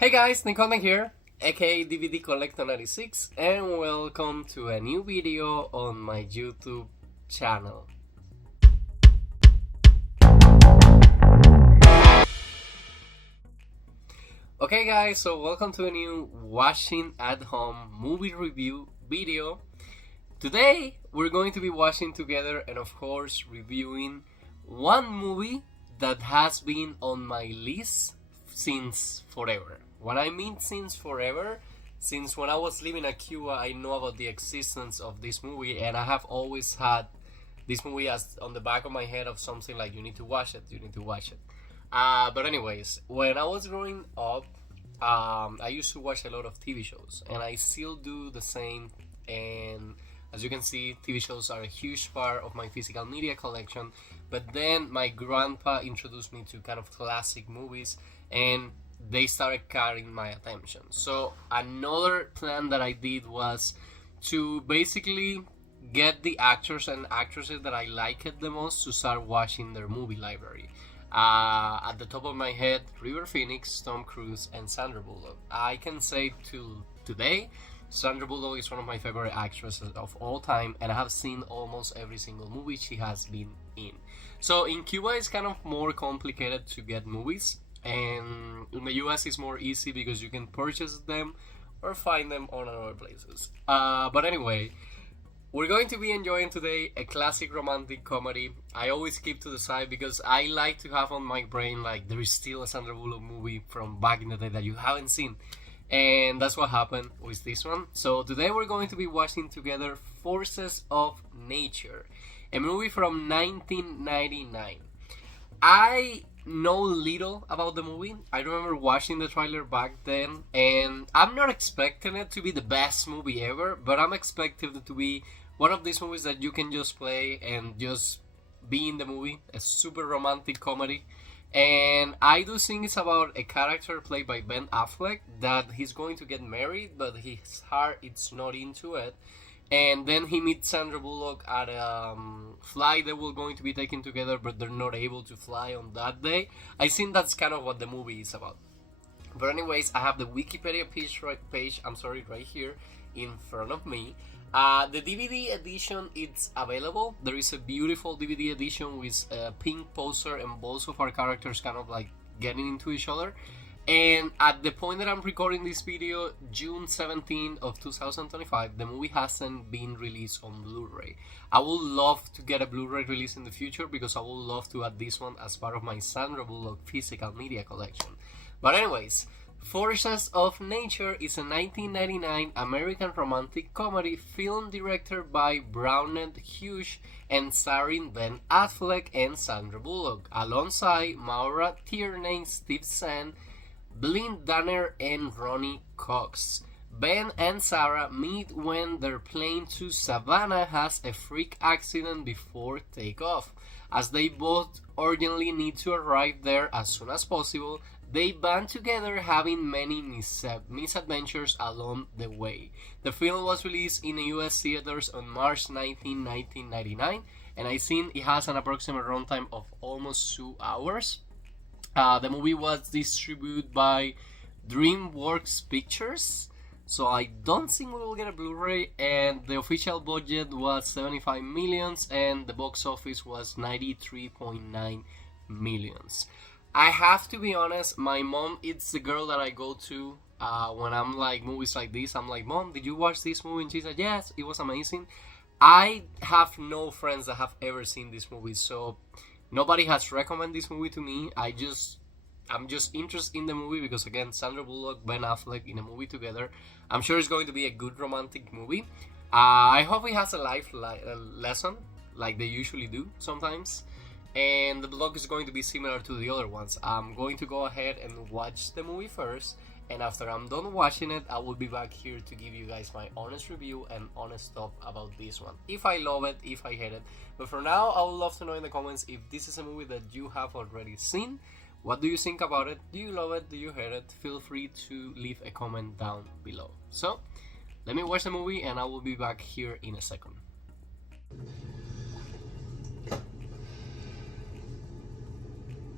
Hey guys, Nicole here, aka DVD Collector 96, and welcome to a new video on my YouTube channel. Okay guys, so welcome to a new watching at home movie review video. Today we're going to be watching together and of course reviewing one movie that has been on my list since forever. What I mean since forever, since when I was living in Cuba, I know about the existence of this movie, and I have always had this movie as on the back of my head of something like you need to watch it. But anyways, when I was growing up, I used to watch a lot of TV shows, and I still do the same. And as you can see, TV shows are a huge part of my physical media collection. But then my grandpa introduced me to kind of classic movies, and they started carrying my attention. So another plan that I did was to basically get the actors and actresses that I liked the most to start watching their movie library. At the top of my head, River Phoenix, Tom Cruise, and Sandra Bullock. I can say to today, Sandra Bullock is one of my favorite actresses of all time, and I have seen almost every single movie she has been in. So in Cuba, it's kind of more complicated to get movies, and in the US it's more easy because you can purchase them or find them on other places. But anyway, we're going to be enjoying today a classic romantic comedy. I always keep to the side because I like to have on my brain like there is still a Sandra Bullock movie from back in the day that you haven't seen. And that's what happened with this one. So today we're going to be watching together Forces of Nature, a movie from 1999. I know little about the movie. I remember watching the trailer back then, and I'm not expecting it to be the best movie ever, but I'm expecting it to be one of these movies that you can just play and just be in the movie, a super romantic comedy. And I do think it's about a character played by Ben Affleck that he's going to get married, but his heart it's not into it. And then he meets Sandra Bullock at a flight that we're going to be taking together, but they're not able to fly on that day. I think that's kind of what the movie is about. But anyways, I have the Wikipedia page right here in front of me. The DVD edition it's available. There is a beautiful DVD edition with a pink poster and both of our characters kind of like getting into each other. And at the point that I'm recording this video, June 17 of 2025, the movie hasn't been released on Blu-ray. I would love to get a Blu-ray release in the future because I would love to add this one as part of my Sandra Bullock physical media collection. But anyways, Forces of Nature is a 1999 American romantic comedy film directed by Bronwen Hughes and starring Ben Affleck and Sandra Bullock, alongside Maura Tierney, Zahn, Blythe Danner, and Ronny Cox. Ben and Sarah meet when their plane to Savannah has a freak accident before takeoff. As they both urgently need to arrive there as soon as possible, they band together, having many misadventures along the way. The film was released in the US theaters on March 19, 1999, and I think it has an approximate runtime of almost 2 hours. The movie was distributed by DreamWorks Pictures, so I don't think we will get a Blu-ray, and the official budget was 75 millions and the box office was 93.9 millions. I have to be honest, my mom is the girl that I go to when I'm like movies like this. I'm like, Mom, did you watch this movie? And she said, yes, it was amazing. I have no friends that have ever seen this movie, so nobody has recommended this movie to me. I'm just interested in the movie because again, Sandra Bullock, Ben Affleck in a movie together. I'm sure it's going to be a good romantic movie. I hope it has a life lesson like they usually do sometimes. And the vlog is going to be similar to the other ones. I'm going to go ahead and watch the movie first, and after I'm done watching it, I will be back here to give you guys my honest review and honest thought about this one. If I love it, if I hate it. But for now, I would love to know in the comments if this is a movie that you have already seen. What do you think about it? Do you love it? Do you hate it? Feel free to leave a comment down below. So, let me watch the movie and I will be back here in a second.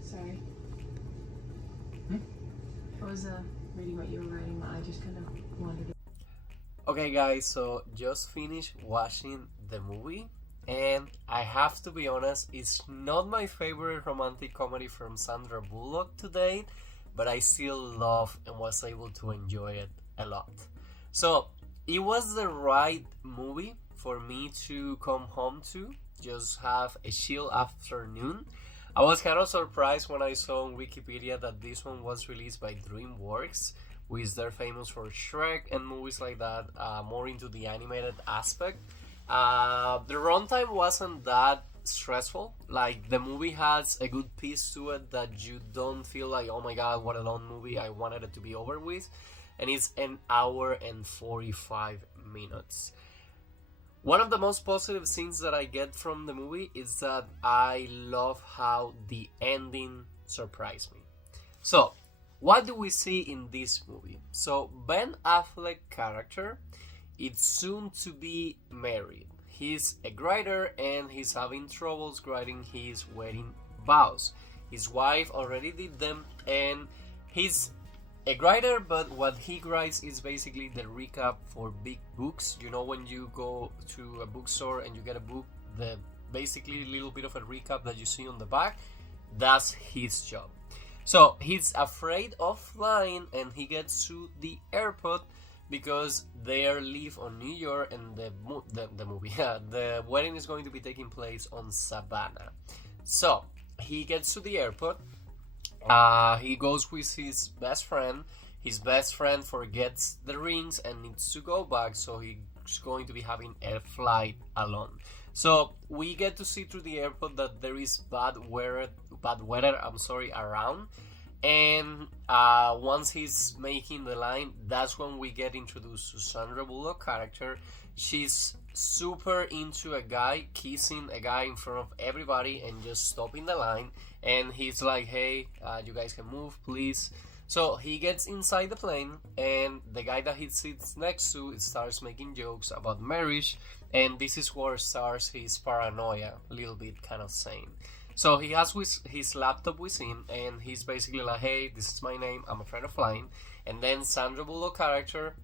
Sorry. Hmm? It was a reading what you were writing, I just kind of wanted to... Okay guys, so just finished watching the movie, and I have to be honest, it's not my favorite romantic comedy from Sandra Bullock to date, but I still love and was able to enjoy it a lot. So it was the right movie for me to come home to, just have a chill afternoon. I was kind of surprised when I saw on Wikipedia that this one was released by DreamWorks, which they're famous for Shrek and movies like that, more into the animated aspect. The runtime wasn't that stressful. Like, the movie has a good piece to it that you don't feel like, oh my god, what a long movie, I wanted it to be over with. And it's an hour and 45 minutes. One of the most positive things that I get from the movie is that I love how the ending surprised me. So, what do we see in this movie? So, Ben Affleck character is soon to be married. He's a writer and he's having troubles writing his wedding vows. His wife already did them, and he's a writer, but what he writes is basically the recap for big books. You know, when you go to a bookstore and you get a book, the basically little bit of a recap that you see on the back, that's his job. So he's afraid of flying, and he gets to the airport because they are live on New York, and the wedding is going to be taking place on Savannah. So he gets to the airport. He goes with his best friend. His best friend forgets the rings and needs to go back, so he's going to be having a flight alone. So we get to see through the airport that there is bad weather around. And once he's making the line, that's when we get introduced to Sandra Bullock character. She's super into a guy, kissing a guy in front of everybody and just stopping the line. And he's like, hey, you guys can move, please. So he gets inside the plane, and the guy that he sits next to starts making jokes about marriage. And this is where starts his paranoia, a little bit kind of saying. So he has his laptop with him, and he's basically like, hey, this is my name, I'm afraid of flying. And then Sandra Bullock character,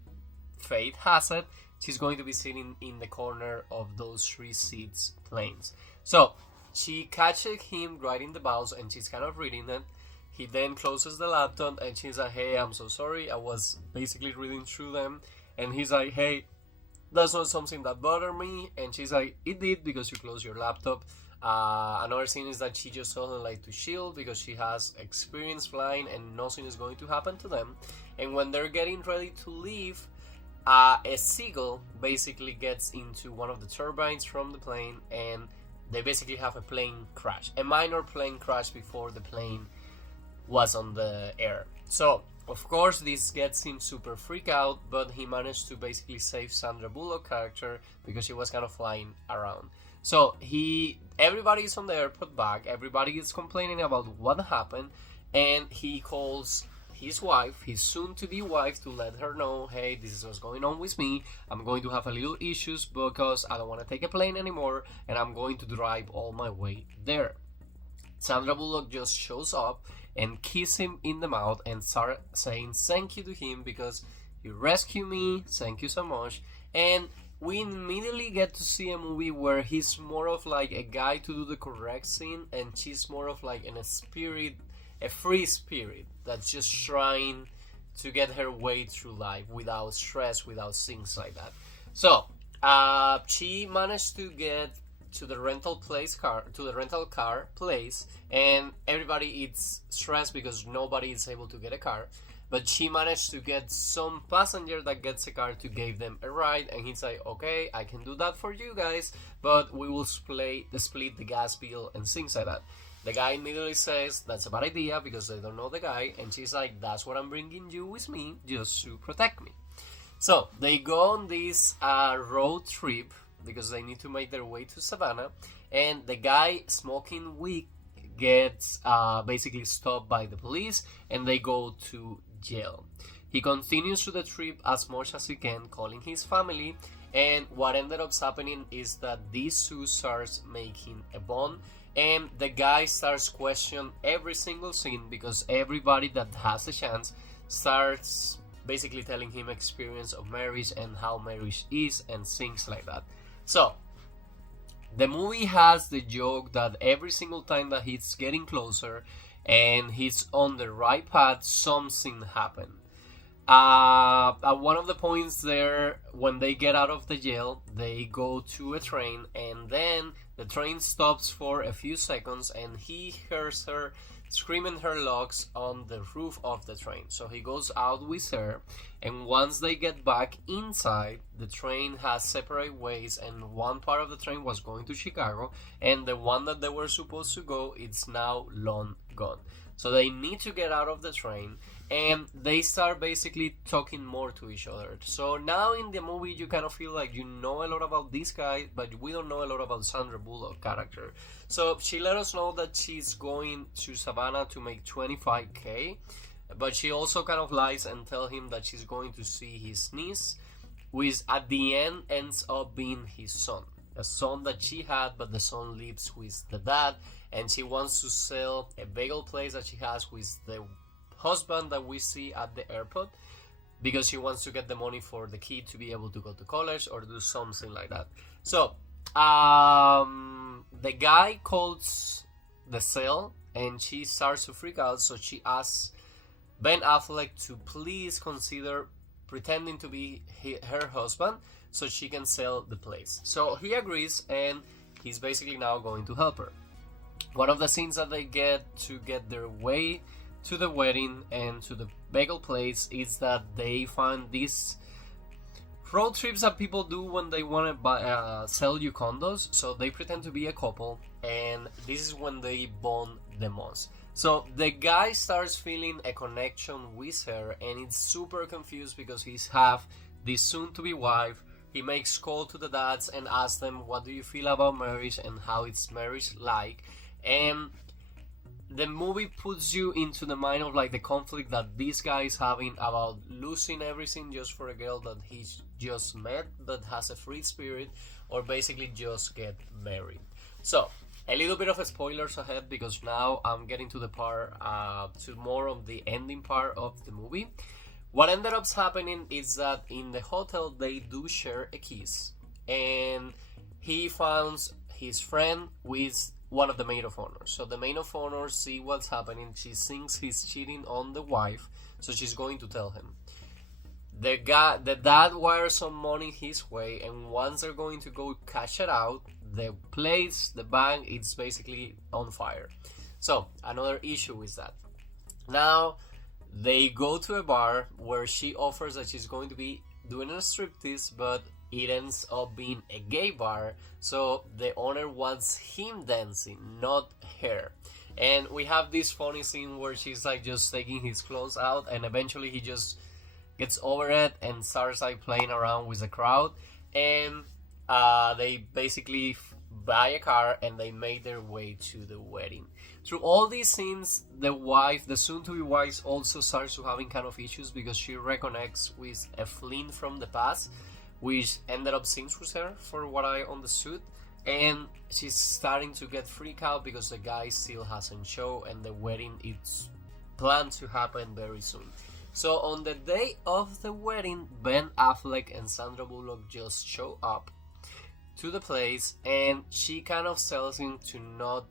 fate has it, she's going to be sitting in the corner of those 3 seats planes. So she catches him writing the vows, and she's kind of reading it. He then closes the laptop, and she's like, hey, I'm so sorry, I was basically reading through them. And he's like, hey, that's not something that bothered me. And she's like, it did, because you closed your laptop. Another thing is that she just told him like to chill because she has experience flying and nothing is going to happen to them. And when they're getting ready to leave, a seagull basically gets into one of the turbines from the plane, and they basically have a plane crash, a minor plane crash before the plane was on the air. So of course this gets him super freak out, but he managed to basically save Sandra Bullock character because she was kind of flying around. So everybody is on the airport back, everybody is complaining about what happened, and he calls his wife, his soon-to-be wife, to let her know, hey, this is what's going on with me, I'm going to have a little issues because I don't want to take a plane anymore, and I'm going to drive all my way there. Sandra Bullock just shows up and kisses him in the mouth and start saying thank you to him because you rescued me, thank you so much. And we immediately get to see a movie where he's more of like a guy to do the correct thing, and she's more of like a free spirit that's just trying to get her way through life without stress, without things like that. So she managed to get to the rental car place, and everybody is stressed because nobody is able to get a car. But she managed to get some passenger that gets a car to give them a ride, and he's like, okay, I can do that for you guys, but we will split the gas bill and things like that. The guy immediately says that's a bad idea because they don't know the guy, and she's like, that's what I'm bringing you with me, just to protect me. So they go on this road trip because they need to make their way to Savannah, and the guy smoking weed gets basically stopped by the police, and they go to jail. He continues to the trip as much as he can, calling his family, and what ended up happening is that these two starts making a bond, and the guy starts questioning every single scene because everybody that has a chance starts basically telling him experience of marriage and how marriage is and things like that. So the movie has the joke that every single time that he's getting closer and he's on the right path, something happened. At one of the points there, when they get out of the jail, they go to a train, and then the train stops for a few seconds, and he hears her screaming her logs on the roof of the train. So he goes out with her, and once they get back inside, the train has separate ways, and one part of the train was going to Chicago, and the one that they were supposed to go, it's now long gone. So they need to get out of the train, and they start basically talking more to each other. So now in the movie, you kind of feel like you know a lot about this guy, but we don't know a lot about Sandra Bullock character. So she let us know that she's going to Savannah to make $25,000, but she also kind of lies and tell him that she's going to see his niece, which at the end ends up being his son. A son that she had, but the son lives with the dad, and she wants to sell a bagel place that she has with the husband that we see at the airport, because she wants to get the money for the kid to be able to go to college or do something like that. So the guy calls the cell, and she starts to freak out, so she asks Ben Affleck to please consider pretending to be her husband so she can sell the place. So he agrees, and he's basically now going to help her. One of the scenes that they get to get their way to the wedding and to the bagel place is that they find these road trips that people do when they want to buy, sell you condos. So they pretend to be a couple, and this is when they bond the most. So the guy starts feeling a connection with her, and it's super confused because he's half this soon-to-be wife. He makes call to the dads and asks them, what do you feel about marriage and how it's marriage like? And the movie puts you into the mind of like the conflict that this guy is having about losing everything just for a girl that he's just met that has a free spirit, or basically just get married. So a little bit of spoilers ahead, because now I'm getting to the part to more of the ending part of the movie. What ended up happening is that in the hotel they do share a kiss, and he finds his friend with one of the maid of honor. So the maid of honor see what's happening. She thinks he's cheating on the wife, so she's going to tell him. The dad wires some money his way, and once they're going to go cash it out, the place, the bank, it's basically on fire. So another issue is that now they go to a bar where she offers that she's going to be doing a striptease, but it ends up being a gay bar, so the owner wants him dancing, not her. And we have this funny scene where she's like just taking his clothes out, and eventually he just gets over it and starts like playing around with the crowd, and they basically buy a car and they make their way to the wedding. Through all these scenes, the wife, the soon-to-be wife, also starts to having kind of issues because she reconnects with a fling from the past, which ended up scenes with her, for what I understood, and she's starting to get freaked out because the guy still hasn't shown, and the wedding is planned to happen very soon. So on the day of the wedding, Ben Affleck and Sandra Bullock just show up to the place, and she kind of tells him to not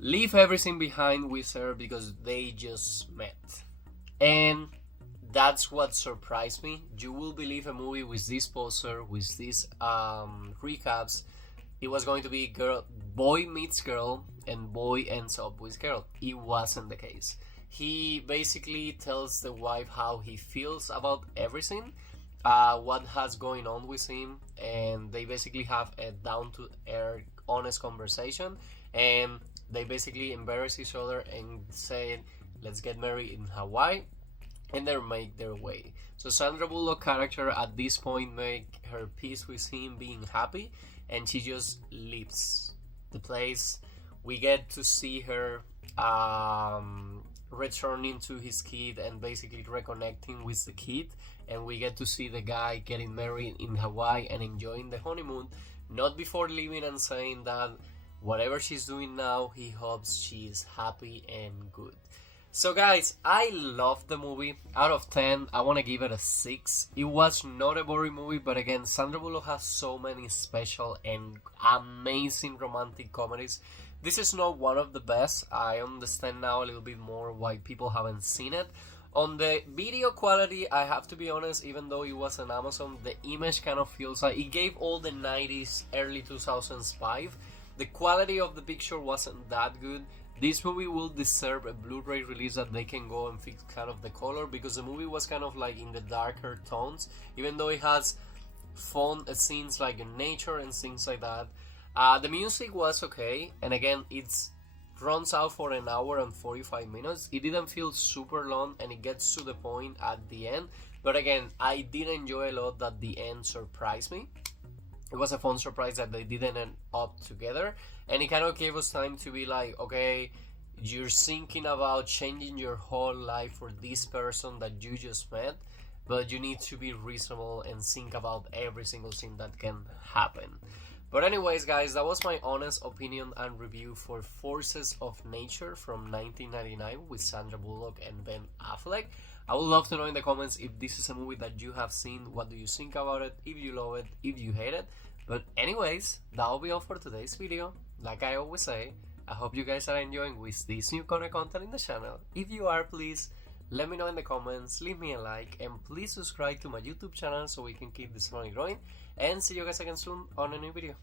leave everything behind with her because they just met. And that's what surprised me. You will believe a movie with this poster, with these recaps, it was going to be boy meets girl and boy ends up with girl. It wasn't the case. He basically tells the wife how he feels about everything, what has going on with him, and they basically have a down-to-earth, honest conversation, and they basically embarrass each other and say, let's get married in Hawaii, and they make their way. So Sandra Bullock character at this point make her peace with him being happy, and she just leaves the place. We get to see her returning to his kid and basically reconnecting with the kid, and we get to see the guy getting married in Hawaii and enjoying the honeymoon, not before leaving and saying that whatever she's doing now, he hopes she's happy and good. So guys, I loved the movie. Out of 10, I want to give it a 6. It was not a boring movie, but again, Sandra Bullock has so many special and amazing romantic comedies. This is not one of the best. I understand now a little bit more why people haven't seen it. On the video quality, I have to be honest, even though it was on Amazon, the image kind of feels like it gave all the 90s, early 2000s vibe. The quality of the picture wasn't that good. This movie will deserve a Blu-ray release that they can go and fix kind of the color, because the movie was kind of like in the darker tones, even though it has fun scenes like in nature and things like that. The music was okay, and again, it's runs out for an hour and 45 minutes. It didn't feel super long, and it gets to the point at the end. But again, I did enjoy a lot that the end surprised me. It was a fun surprise that they didn't end up together, and it kind of gave us time to be like, okay, you're thinking about changing your whole life for this person that you just met, but you need to be reasonable and think about every single thing that can happen. But anyways, guys, that was my honest opinion and review for Forces of Nature from 1999 with Sandra Bullock and Ben Affleck. I would love to know in the comments if this is a movie that you have seen. What do you think about it? If you love it, if you hate it. But anyways, that will be all for today's video. Like I always say, I hope you guys are enjoying with this new kind of content in the channel. If you are, please let me know in the comments, leave me a like, and please subscribe to my YouTube channel so we can keep this money growing. And see you guys again soon on a new video.